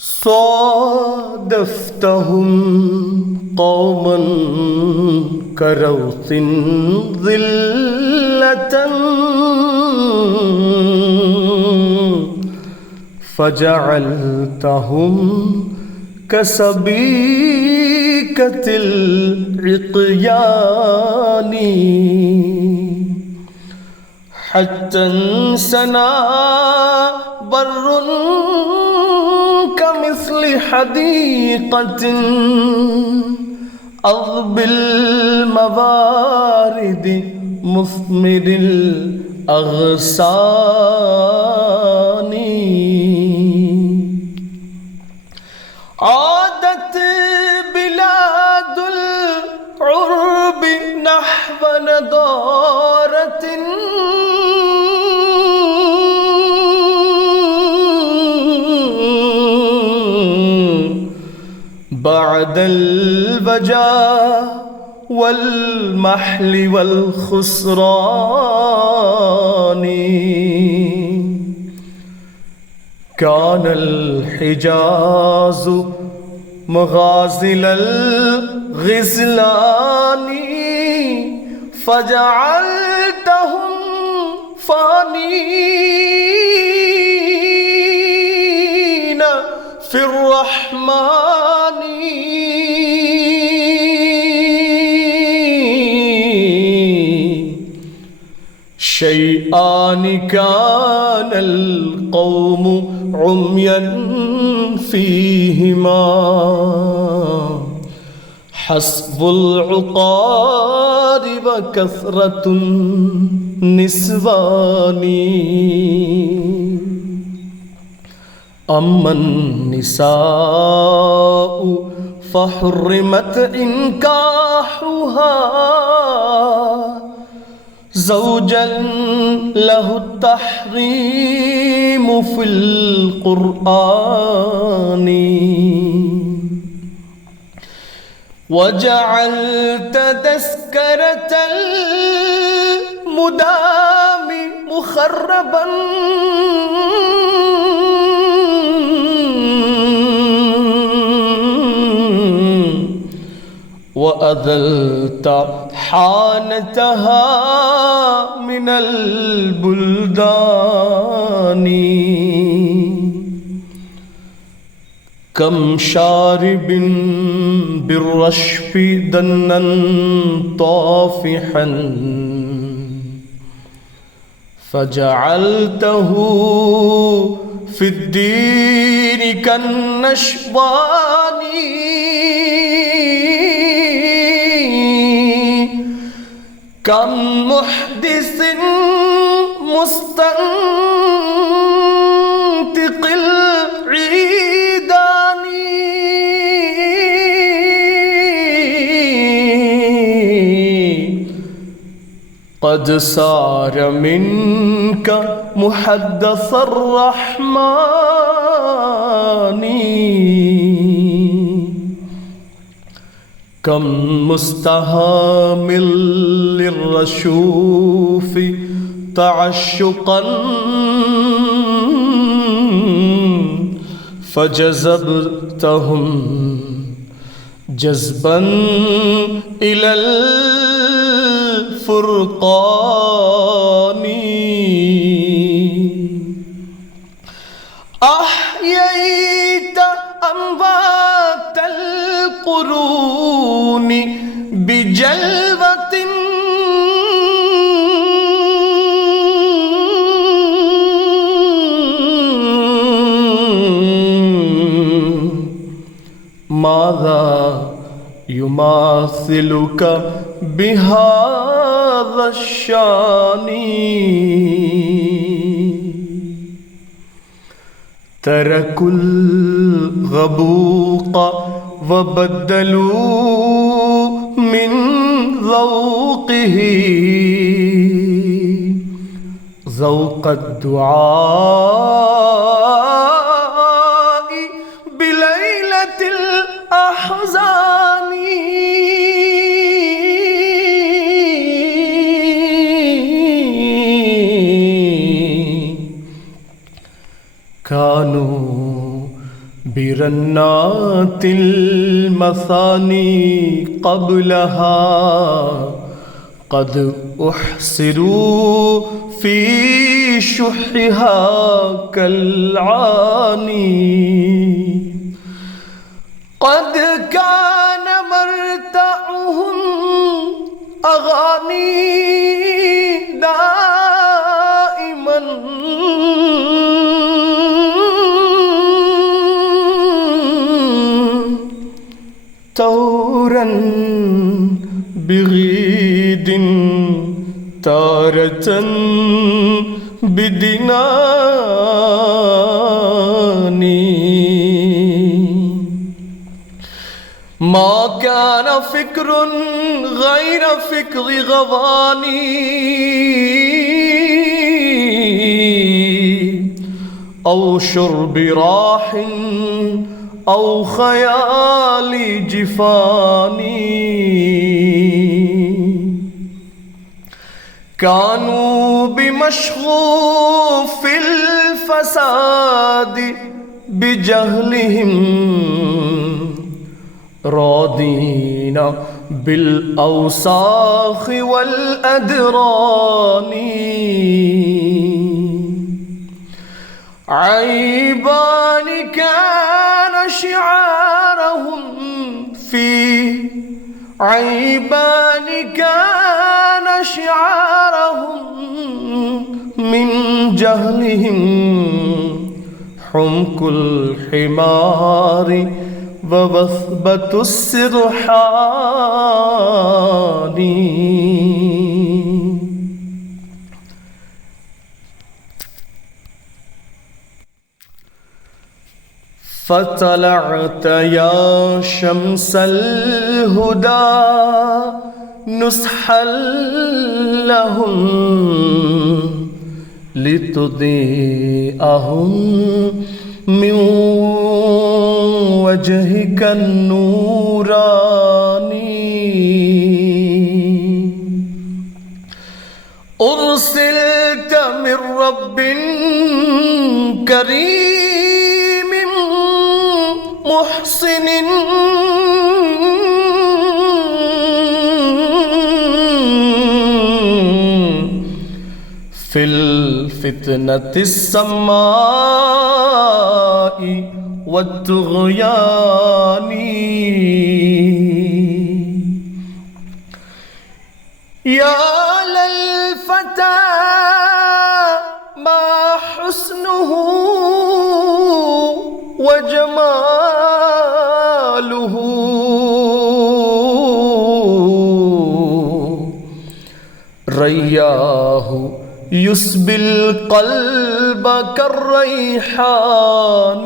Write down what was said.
صادفتهم قوما كروث ظلة فجعلتهم كسبيكة العقيان حتى انسنا بر كمثل حديقة أضب الموارد مثمر الأغصان عادت بلاد العرب نحو نضارة بعد الوجا والمحل والخسران كان الحجاز مغازل الغزلان فجعلتهم فانين في الرحمن شيئان كان القوم عميا فيهما حسب العقار وكثرة النسوان أما النساء فحرمت إنكاحها زوجا له التحريم في القرآن وجعلت تذكرة المدام مخربا وأذلت حانتها من البلدان كم شارب بالرشف دنا طافحا فجعلته في الدين كالنشبان كم محدث مستنطق العيدان قد سار منك محدث الرحمن كم مستهام للرشوف تعشقا فجذبتهم جذبا إلى الفرقان أحييت أموات القرون بجلوة ماذا يماثلك بهذا الشان تركوا الغبوق وبدلوا من ذوقه ذوق الدعاء بليلة الأحزان كانوا برنات المثاني قبلها قد أحسروا في شحها كالعاني قد كان مرتعهم أغاني دائما تورا بغيد تارة بدناني ما كان فكر غير فكر غضاني أو شرب راح أو خيال جفاني كانوا بمشغوف الفساد بجهلهم راضين بالأوساخ والأدران عيبان كان شعارهم عيبان كان شعارهم من جهلهم حمك الحمار ووثبة السرحان فطلعت يا شمس الهدى نصحا لهم لتضيئهم من وجهك النوراني أرسلت من رب كريم محسن في الفتنة السماء والطغيان يا للفتى ما حسنه وجماله رياه يسبي القلب كالريحان